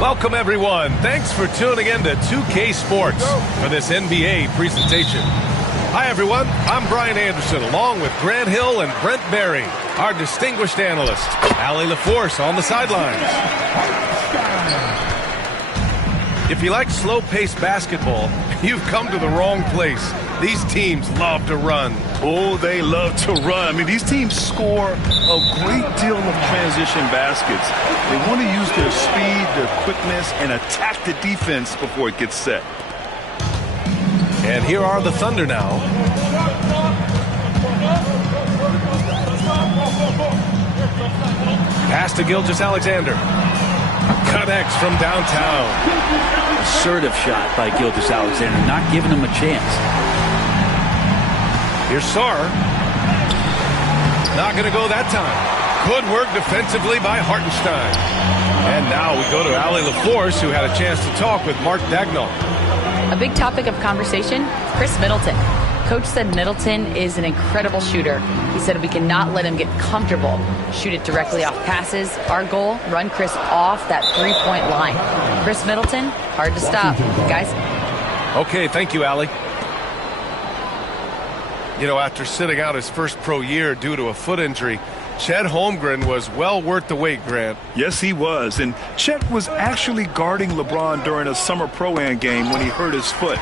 Welcome, everyone. Thanks for tuning in to 2K Sports for this NBA presentation. Hi, everyone. I'm Brian Anderson, along with Grant Hill and Brent Berry, our distinguished analyst. Allie LaForce on the sidelines. If you like slow-paced basketball, you've come to the wrong place. These teams love to run. Oh, they love to run. I mean, these teams score a great deal of transition baskets. They want to use their speed, their quickness, and attack the defense before it gets set. And here are the Thunder now. Pass to Gilgeous-Alexander. Connects from downtown. Assertive shot by Gilgeous-Alexander, not giving him a chance. Here's Sarr. Not going to go that time. Good work defensively by Hartenstein. And now we go to Allie LaForce, who had a chance to talk with Mark Dagnall. A big topic of conversation, Chris Middleton. Coach said Middleton is an incredible shooter. He said we cannot let him get comfortable. Shoot it directly off passes. Our goal, run Chris off that three-point line. Chris Middleton, hard to stop. Guys? Okay, thank you, Allie. You know, after sitting out his first pro year due to a foot injury, Chet Holmgren was well worth the wait, Grant. Yes, he was. And Chet was actually guarding LeBron during a summer Pro-Am game when he hurt his foot.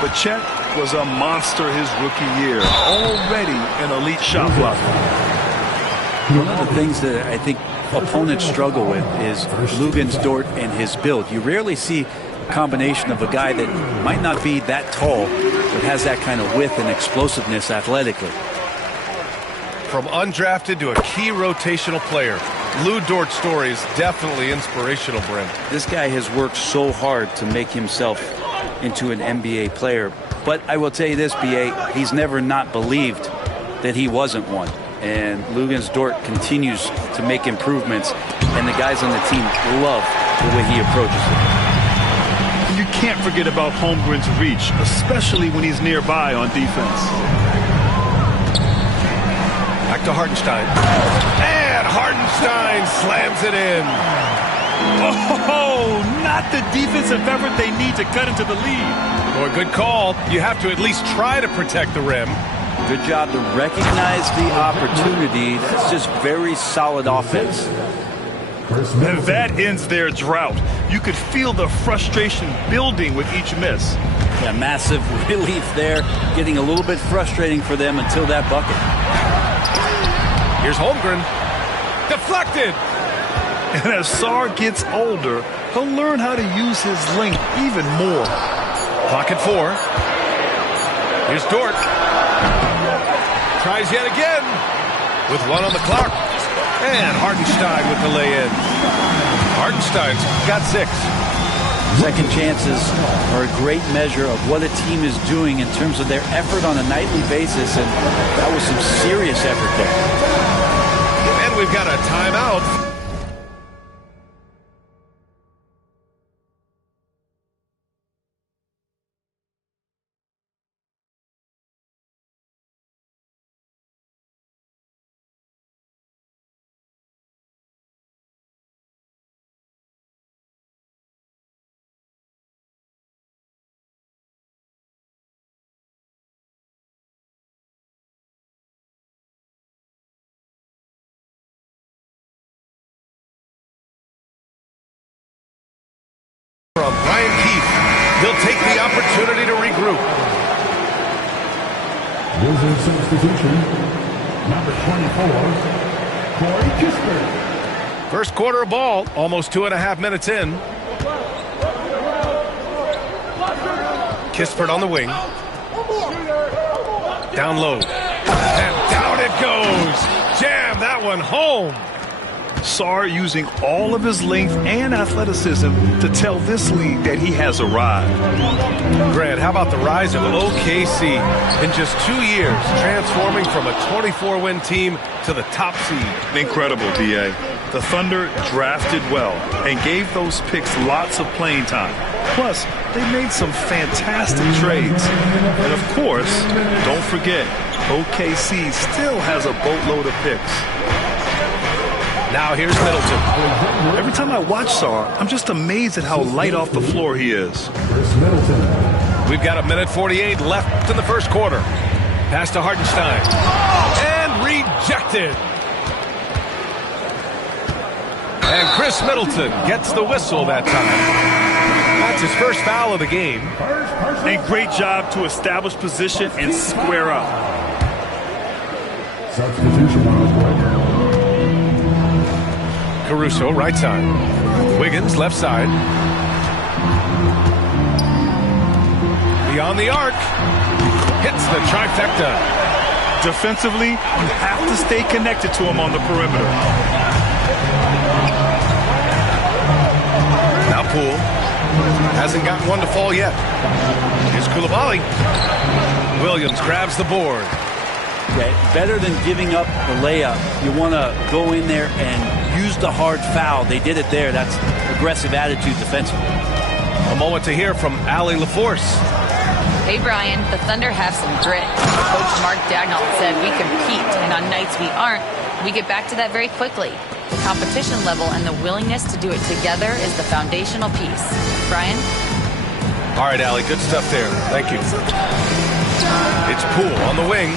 But Chet was a monster his rookie year, already an elite shot blocker. One of the things that I think opponents struggle with is Luguentz Dort and his build. You rarely see a combination of a guy that might not be that tall, but has that kind of width and explosiveness athletically. From undrafted to a key rotational player, Lou Dort's story is definitely inspirational, Brent. This guy has worked so hard to make himself into an NBA player. But I will tell you this, B.A., he's never not believed that he wasn't one. And Luguentz Dort continues to make improvements, and the guys on the team love the way he approaches it. You can't forget about Holmgren's reach, especially when he's nearby on defense. Back to Hartenstein. And Hartenstein slams it in. Oh, not the defensive effort they need to cut into the lead. Boy, good call. You have to at least try to protect the rim. Good job to recognize the opportunity. That's just very solid offense. And that ends their drought. You could feel the frustration building with each miss. Yeah, massive relief there. Getting a little bit frustrating for them until that bucket. Here's Holmgren. Deflected. And as Sarr gets older, he'll learn how to use his length even more. Clock at 4. Here's Dort. Tries yet again. With 1 on the clock. And Hartenstein with the lay-in. Hartenstein's got 6. Second chances are a great measure of what a team is doing in terms of their effort on a nightly basis, and that was some serious effort there. And we've got a timeout. From Brian Keith. He'll take the opportunity to regroup. Losing substitution, number 24, Corey Kispert. First quarter of ball, almost 2.5 minutes in. Kispert on the wing. Down low. And down it goes. Jam that one home. Sarr using all of his length and athleticism to tell this league that he has arrived. Grant, how about the rise of OKC in just 2 years, transforming from a 24-win team to the top seed? Incredible, D.A. The Thunder drafted well and gave those picks lots of playing time. Plus, they made some fantastic trades. And of course, don't forget, OKC still has a boatload of picks. Now here's Middleton. Every time I watch Sarr, I'm just amazed at how light off the floor he is. Chris Middleton. We've got 1:48 left in the first quarter. Pass to Hartenstein. And rejected. And Chris Middleton gets the whistle that time. That's his first foul of the game. A great job to establish position and square up. Substitution on the play. Caruso, right side. Wiggins, left side. Beyond the arc. Hits the trifecta. Defensively, you have to stay connected to him on the perimeter. Now Poole. Hasn't gotten one to fall yet. Here's Coulibaly. Williams grabs the board. Okay, better than giving up the layup, you want to go in there and use the hard foul. They did it there. That's aggressive attitude defensively. A moment to hear from Allie LaForce. Hey, Brian, the Thunder have some grit. Coach Mark Dagnall said we compete, and on nights we aren't, we get back to that very quickly. The competition level and the willingness to do it together is the foundational piece. Brian? All right, Allie, good stuff there. Thank you. It's Poole on the wing.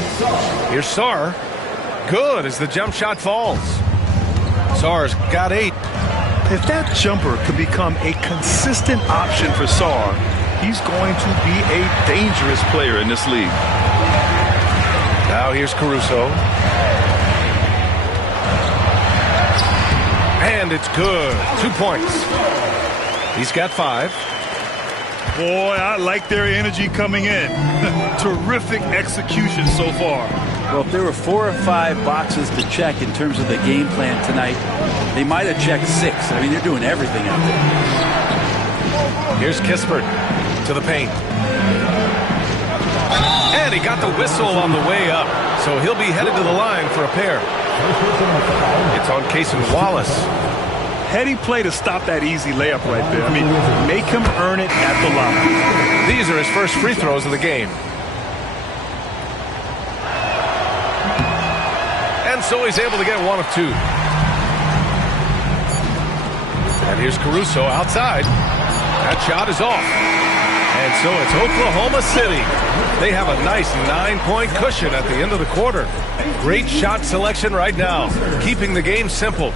Here's Sarr. Good as the jump shot falls. Sarr's got 8. If that jumper could become a consistent option for Sarr, he's going to be a dangerous player in this league. Now here's Caruso. And it's good. 2 points. He's got 5. Boy, I like their energy coming in. Terrific execution so far. Well, if there were 4 or 5 boxes to check in terms of the game plan tonight, they might have checked 6. I mean, they're doing everything out there. Here's Kispert to the paint. And he got the whistle on the way up, so he'll be headed to the line for a pair. It's on Cason Wallace. Heady play to stop that easy layup right there. I mean, make him earn it at the line. These are his first free throws of the game. And so he's able to get 1 of 2. And here's Caruso outside. That shot is off. And so it's Oklahoma City. They have a nice 9-point cushion at the end of the quarter. Great shot selection right now, keeping the game simple.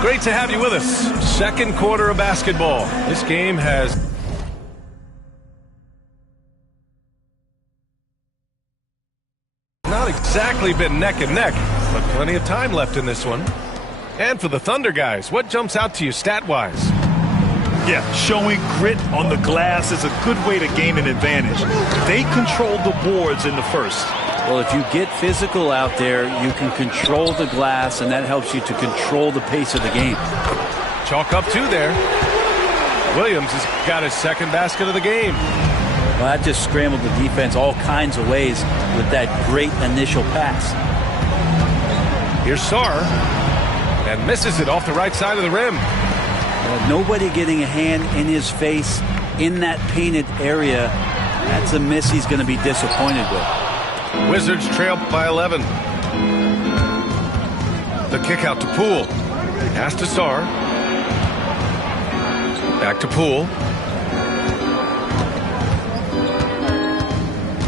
Great to have you with us. Second quarter of basketball. This game has not exactly been neck and neck, but plenty of time left in this one. And for the Thunder guys, what jumps out to you stat-wise? Yeah, showing grit on the glass is a good way to gain an advantage. They controlled the boards in the first. Well, if you get physical out there, you can control the glass, and that helps you to control the pace of the game. Chalk up 2 there. Williams has got his second basket of the game. Well, that just scrambled the defense all kinds of ways with that great initial pass. Here's Sarr, and misses it off the right side of the rim. Well, nobody getting a hand in his face in that painted area. That's a miss he's going to be disappointed with. Wizards trail by 11. The kick out to Poole. Pass to Sarr. Back to Poole.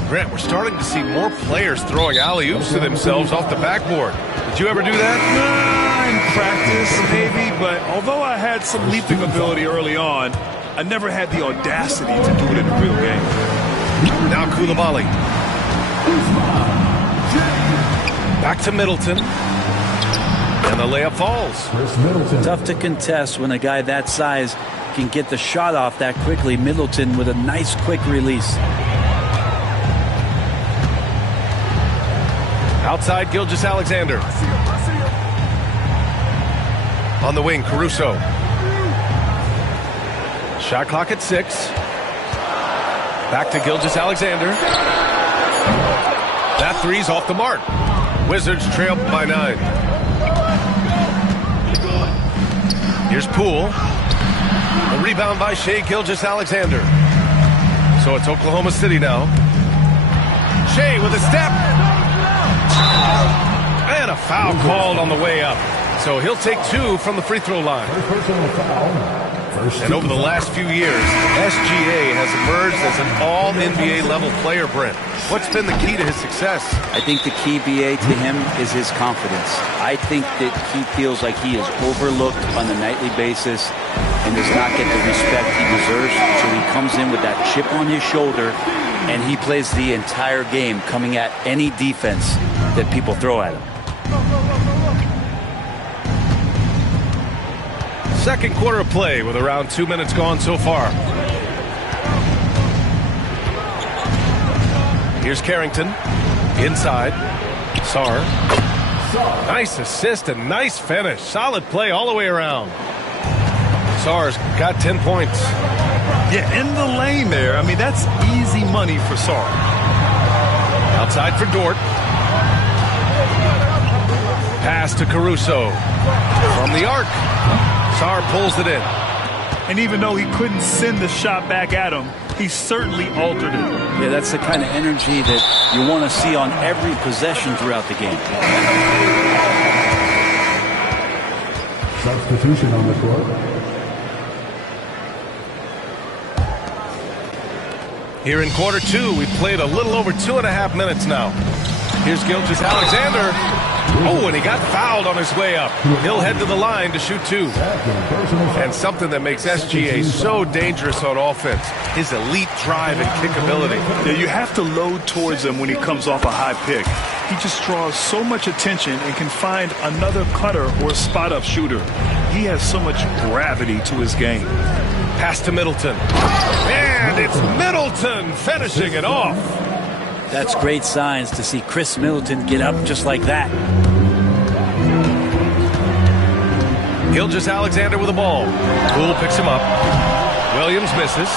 Grant, we're starting to see more players throwing alley-oops to themselves off the backboard. Did you ever do that? In practice, maybe, but although I had some leaping ability early on, I never had the audacity to do it in a real game. Now Coulibaly. Back to Middleton. And the layup falls. Chris Middleton. Tough to contest when a guy that size can get the shot off that quickly. Middleton with a nice quick release. Outside, Gilgeous-Alexander. On the wing, Caruso. Shot clock at 6. Back to Gilgeous-Alexander. That three's off the mark. Wizards trail by 9. Here's Poole. A rebound by Shai Gilgeous-Alexander. So it's Oklahoma City now. Shea with a step. And a foul called on the way up. So he'll take 2 from the free throw line. Personal foul. And over the last few years, SGA has emerged as an all-NBA level player, Brent. What's been the key to his success? I think the key, BA, to him is his confidence. I think that he feels like he is overlooked on a nightly basis and does not get the respect he deserves. So he comes in with that chip on his shoulder, and he plays the entire game coming at any defense that people throw at him. Second quarter of play with around 2 minutes gone so far. Here's Carrington. Inside. Sarr. Nice assist and nice finish. Solid play all the way around. Sarr's got 10 points. Yeah, in the lane there. I mean, that's easy money for Sarr. Outside for Dort. Pass to Caruso. From the arc. Sarr pulls it in. And even though he couldn't send the shot back at him, he certainly altered it. Yeah, that's the kind of energy that you want to see on every possession throughout the game. Substitution on the court. Here in quarter 2, we've played a little over 2.5 minutes now. Here's Gilgeous-Alexander. Oh, and he got fouled on his way up. He'll head to the line to shoot 2. And something that makes SGA so dangerous on offense, his elite drive and kickability. Yeah, you have to load towards him when he comes off a high pick. He just draws so much attention and can find another cutter or spot-up shooter. He has so much gravity to his game. Pass to Middleton. And it's Middleton finishing it off. That's great signs to see Chris Middleton get up just like that. Gilgeous-Alexander with the ball. Poole picks him up. Williams misses.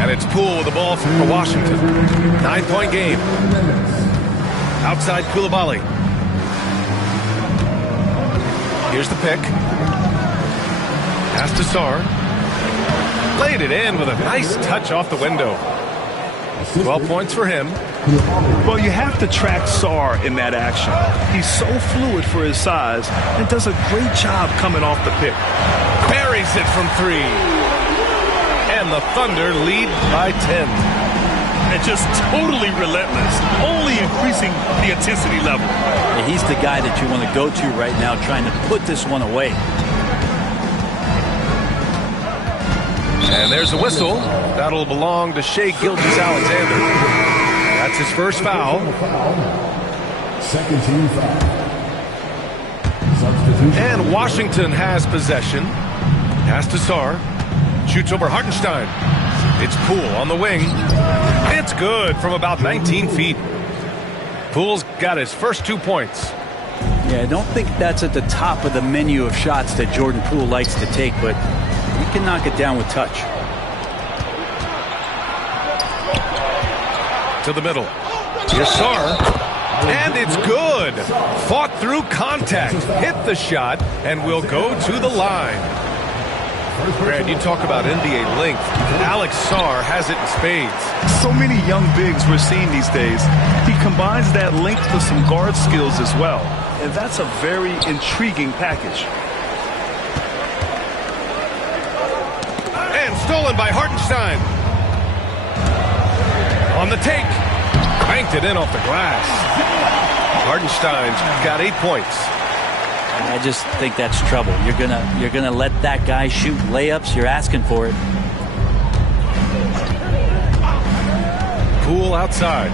And it's Poole with the ball for Washington. 9-point game. Outside Koulibaly. Here's the pick. Pass to Sarr. Laid it in with a nice touch off the window. 12 points for him. Well, you have to track Sarr in that action. He's so fluid for his size and does a great job coming off the pick. Buries it from 3. And the Thunder lead by 10. And just totally relentless, only increasing the intensity level. Yeah, he's the guy that you want to go to right now trying to put this one away. And there's a whistle. That'll belong to Shea Gilgeous-Alexander. That's his first foul. Second team foul. Substitution. And Washington has possession. Pass to Sarr. Shoots over Hartenstein. It's Poole on the wing. It's good from about 19 feet. Poole's got his first 2 points. Yeah, I don't think that's at the top of the menu of shots that Jordan Poole likes to take, but he can knock it down with touch. To the middle. Here's Sarr. And it's good. Fought through contact. Hit the shot and will go to the line. Brad, you talk about NBA length. Alex Sarr has it in spades. So many young bigs we're seeing these days. He combines that length with some guard skills as well. And that's a very intriguing package. And stolen by Hartenstein. On the take. Banked it in off the glass. Hartenstein's got 8 points. I just think that's trouble. You're gonna let that guy shoot layups. You're asking for it. Poole outside.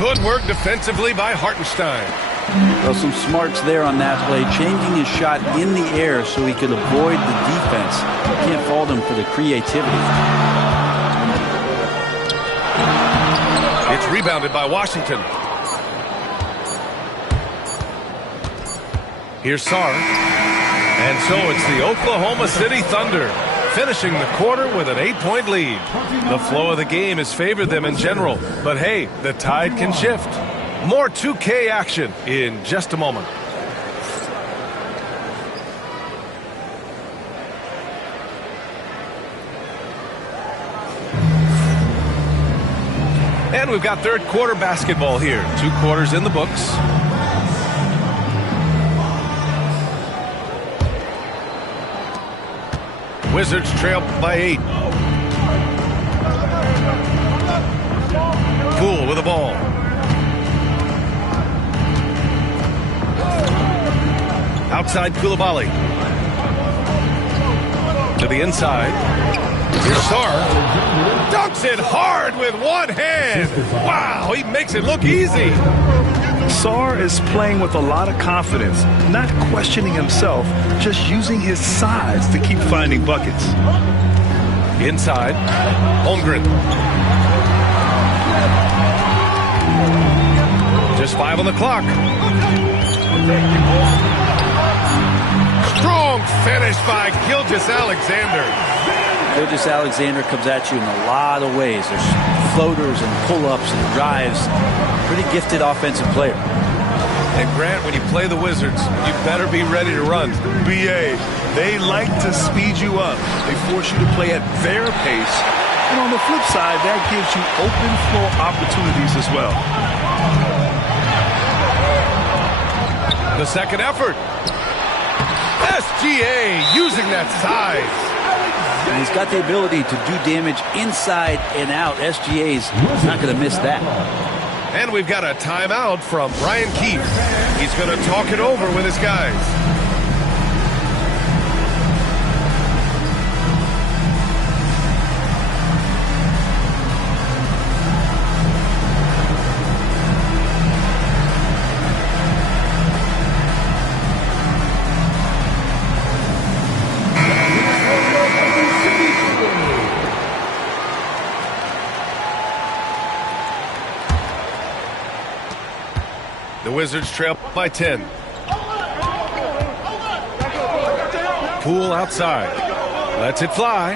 Good work defensively by Hartenstein. Well, some smarts there on that play, changing his shot in the air so he could avoid the defense. You can't fault him for the creativity. It's rebounded by Washington. Here's Sarr. And so it's the Oklahoma City Thunder finishing the quarter with an 8-point lead. The flow of the game has favored them in general. But hey, the tide can shift. More 2K action in just a moment. And we've got third quarter basketball here. 2 quarters in the books. Wizards trail by 8. Poole with the ball. Outside Koulibaly. To the inside. Here's Sarr. Dunks it hard with one hand. Wow, he makes it look easy. Sarr is playing with a lot of confidence, not questioning himself, just using his size to keep finding buckets. Inside, Holmgren. Just 5 on the clock. Strong finish by Gilgeous-Alexander. Gilgeous-Alexander comes at you in a lot of ways. There's floaters and pull-ups and drives. Pretty gifted offensive player. And Grant, when you play the Wizards, you better be ready to run. BA, they like to speed you up. They force you to play at their pace. And on the flip side, that gives you open floor opportunities as well. The second effort. SGA using that size. And he's got the ability to do damage inside and out. SGA's not going to miss that. And we've got a timeout from Brian Keefe. He's going to talk it over with his guys. The Wizards trail by 10. Poole outside. Lets it fly.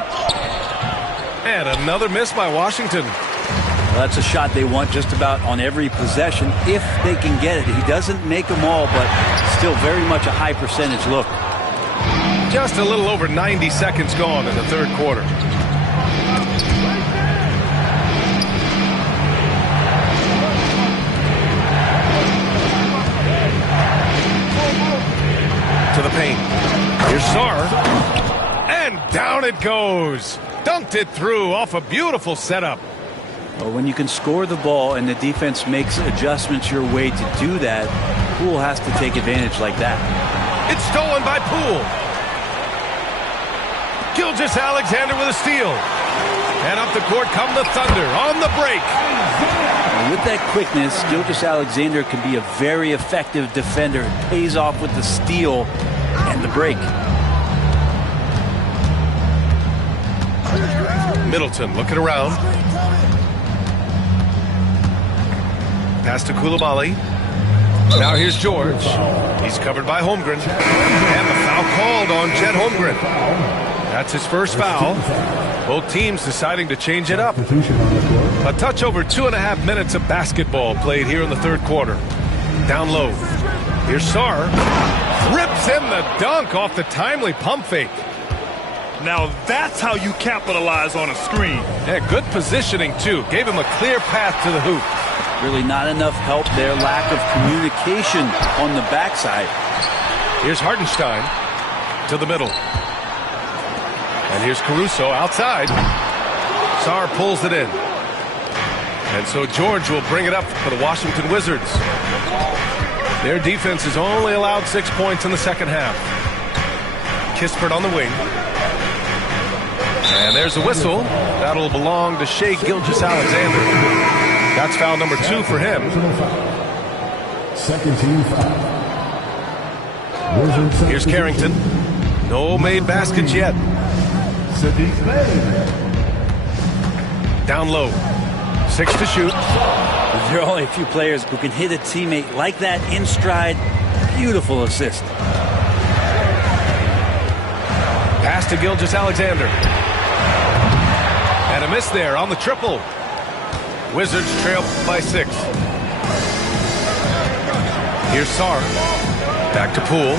And another miss by Washington. Well, that's a shot they want just about on every possession if they can get it. He doesn't make them all, but still very much a high percentage look. Just a little over 90 seconds gone in the third quarter. To the paint. Here's Sarr. And down it goes. Dunked it through off a beautiful setup. Well, when you can score the ball and the defense makes adjustments your way to do that, Poole has to take advantage like that. It's stolen by Poole. Gilgeous-Alexander with a steal. And up the court come the Thunder on the break. And with that quickness, Gilgeous-Alexander can be a very effective defender. It pays off with the steal and the break. Middleton looking around. Pass to Koulibaly. Now here's George. He's covered by Holmgren. And the foul called on Chet Holmgren. That's his first foul. Both teams deciding to change it up. A touch over 2.5 minutes of basketball played here in the third quarter. Down low. Here's Sarr. Rips in the dunk off the timely pump fake. Now that's how you capitalize on a screen. Yeah, good positioning, too. Gave him a clear path to the hoop. Really not enough help there. Lack of communication on the backside. Here's Hartenstein to the middle. And here's Caruso outside. Sarr pulls it in. And so George will bring it up for the Washington Wizards. Their defense has only allowed 6 points in the second half. Kispert on the wing. And there's a whistle. That'll belong to Shai Gilgeous-Alexander. That's foul number 2 for him. Second team foul. Here's Carrington. No made baskets yet. Down low. 6 to shoot. There are only a few players who can hit a teammate like that in stride. Beautiful assist. Pass to Gilgeous-Alexander. And a miss there on the triple. Wizards trail by 6. Here's Sarr. Back to Poole.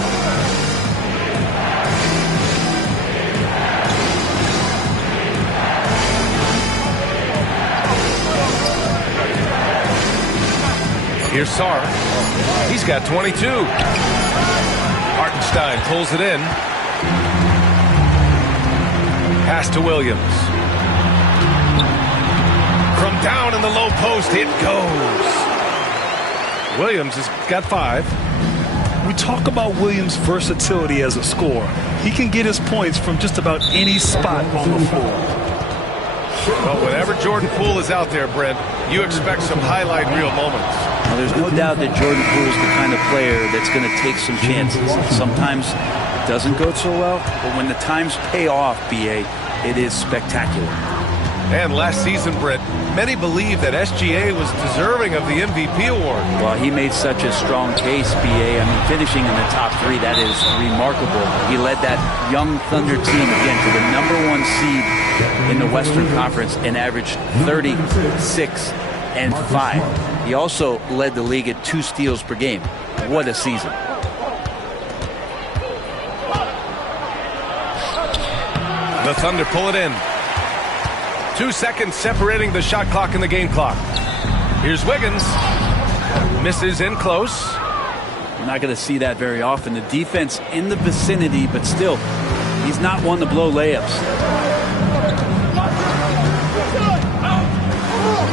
Here's Sarr. He's got 22. Hartenstein pulls it in. Pass to Williams. From down in the low post, it goes. Williams has got 5. We talk about Williams' versatility as a scorer. He can get his points from just about any spot on the floor. Well, whenever Jordan Poole is out there, Brent, you expect some highlight reel moments. Well, there's no doubt that Jordan Poole is the kind of player that's going to take some chances. Sometimes it doesn't go so well, but when the times pay off, B.A., it is spectacular. And last season, Brent, many believe that SGA was deserving of the MVP award. Well, he made such a strong case, B.A. I mean, finishing in the top 3, that is remarkable. He led that young Thunder team again to the #1 seed in the Western Conference and averaged 36 and 5. He also led the league at 2 steals per game. What a season. The Thunder pull it in. 2 seconds separating the shot clock and the game clock. Here's Wiggins. Misses in close. We're not going to see that very often. The defense in the vicinity, but still, he's not one to blow layups.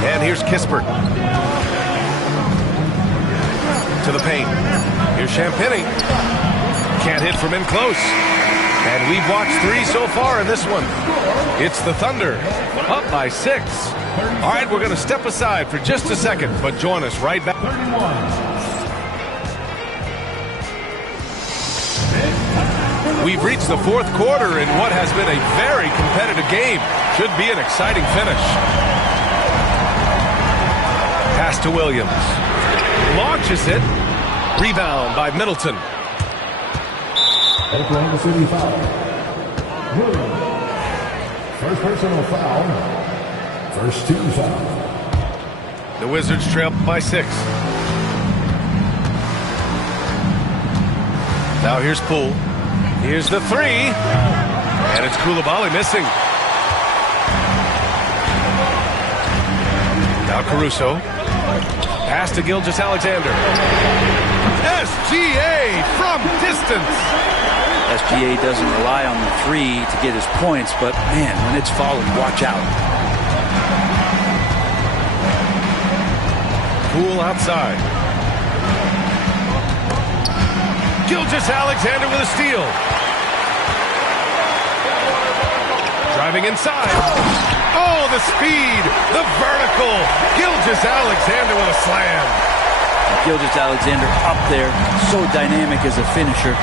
And here's Kispert. To the paint. Here's Champagny. Can't hit from in close. And we've watched 3 so far in this one. It's the Thunder, up by 6. All right, we're going to step aside for just a second, but join us right back. We've reached the 4th quarter in what has been a very competitive game. Should be an exciting finish. Pass to Williams. Launches it. Rebound by Middleton. Oklahoma City foul. Williams. First personal foul. First team foul. The Wizards trail by 6. Now here's Poole. Here's the 3. And it's Coulibaly missing. Now Caruso. Pass to Gilgeous-Alexander. SGA from distance. SGA doesn't rely on the 3 to get his points, but man, when it's falling, watch out. Poole outside. Gilgeous-Alexander with a steal. Driving inside. Oh, the speed, the vertical. Gilgeous-Alexander with a slam. Gilgeous-Alexander up there, so dynamic as a finisher.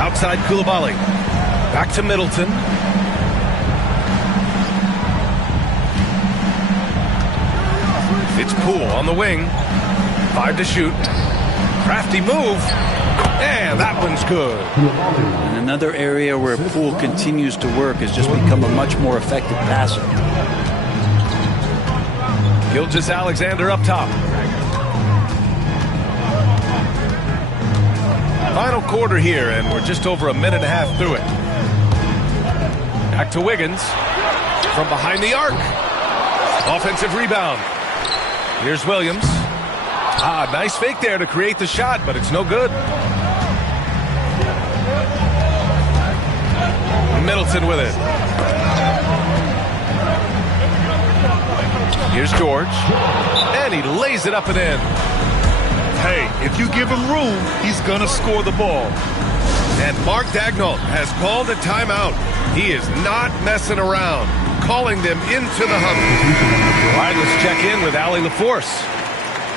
Outside Coulibaly. Back to Middleton. It's Poole on the wing. 5 to shoot. Crafty move. And that one's good. And another area where Poole continues to work has just become a much more effective passer. Gilgeous-Alexander up top. Final quarter here, and we're just over a minute and a half through it. Back to Wiggins. From behind the arc. Offensive rebound. Here's Williams. Nice fake there to create the shot, but it's no good. Middleton with it. Here's George. And he lays it up and in. Hey, if you give him room, he's going to score the ball. And Mark Daigneault has called a timeout. He is not messing around, calling them into the huddle. All right, let's check in with Allie LaForce.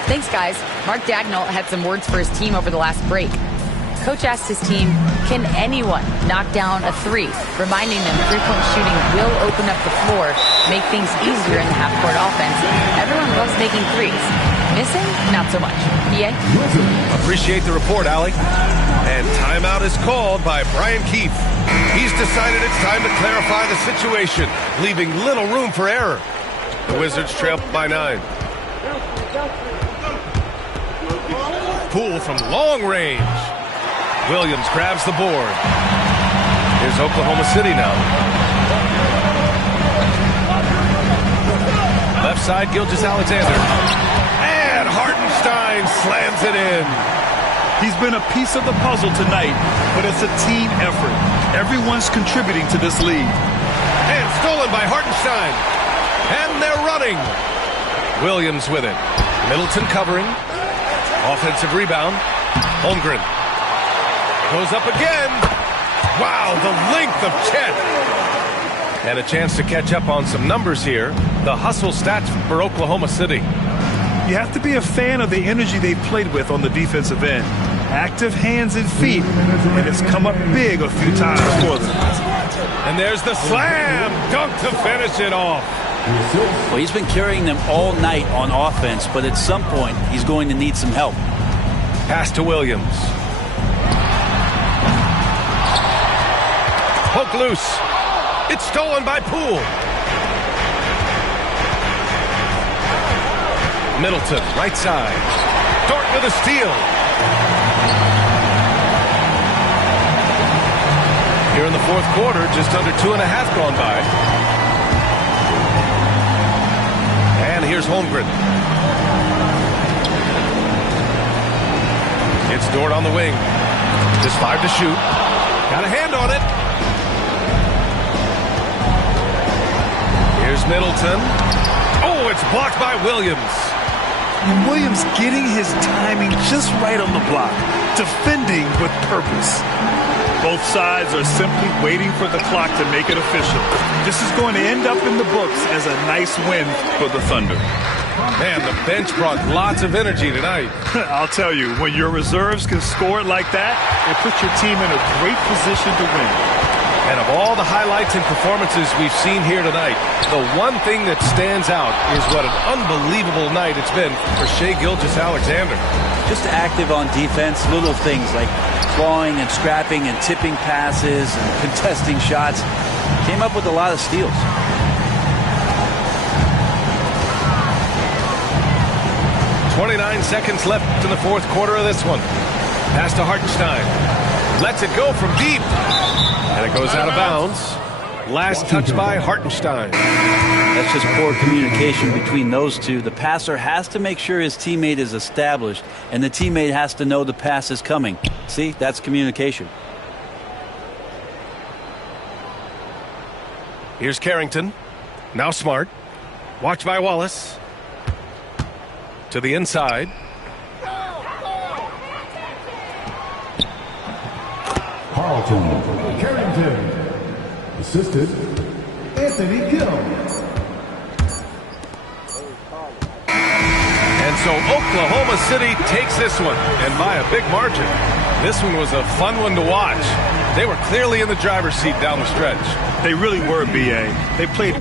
Thanks, guys. Mark Daigneault had some words for his team over the last break. Coach asked his team, can anyone knock down a 3? Reminding them 3-point shooting will open up the floor, make things easier in the half-court offense. Everyone loves making 3s. Missing? Not so much. PA? Appreciate the report, Allie. And timeout is called by Brian Keefe. He's decided it's time to clarify the situation, leaving little room for error. The Wizards trail by 9. Poole from long range. Williams grabs the board. Here's Oklahoma City now. Left side, Gilgeous-Alexander. And Hartenstein slams it in. He's been a piece of the puzzle tonight, but it's a team effort. Everyone's contributing to this lead. And stolen by Hartenstein. And they're running. Williams with it. Middleton covering. Offensive rebound. Holmgren. Goes up again. Wow, the length of Chet. And a chance to catch up on some numbers here. The hustle stats for Oklahoma City. You have to be a fan of the energy they've played with on the defensive end. Active hands and feet, and it's come up big a few times for them. And there's the slam dunk to finish it off. Well, he's been carrying them all night on offense, but at some point, he's going to need some help. Pass to Williams. Poke loose. It's stolen by Poole. Middleton, right side. Dort with a steal. Here in the fourth quarter, just under 2.5 gone by. And here's Holmgren. It's Dort on the wing. Just 5 to shoot. Got a hand on it. Here's Middleton. Oh, it's blocked by Williams. And Williams getting his timing just right on the block. Defending with purpose. Both sides are simply waiting for the clock to make it official. This is going to end up in the books as a nice win for the Thunder. Man, the bench brought lots of energy tonight. I'll tell you, when your reserves can score it like that, it puts your team in a great position to win. And of all the highlights and performances we've seen here tonight, the one thing that stands out is what an unbelievable night it's been for Shai Gilgeous-Alexander. Just active on defense, little things like clawing and scrapping and tipping passes and contesting shots. Came up with a lot of steals. .29 seconds left in the fourth quarter of this one. Pass to Hartenstein. Lets it go from deep. And it goes out of bounds. Last touch by Hartenstein. That's just poor communication between those two. The passer has to make sure his teammate is established, and the teammate has to know the pass is coming. See, that's communication. Here's Carrington. Now Smart. Watched by Wallace. To the inside. Carlton, Carrington. Assisted, Anthony Gill. And so Oklahoma City takes this one, and by a big margin. This one was a fun one to watch. They were clearly in the driver's seat down the stretch. They really were, B.A. They played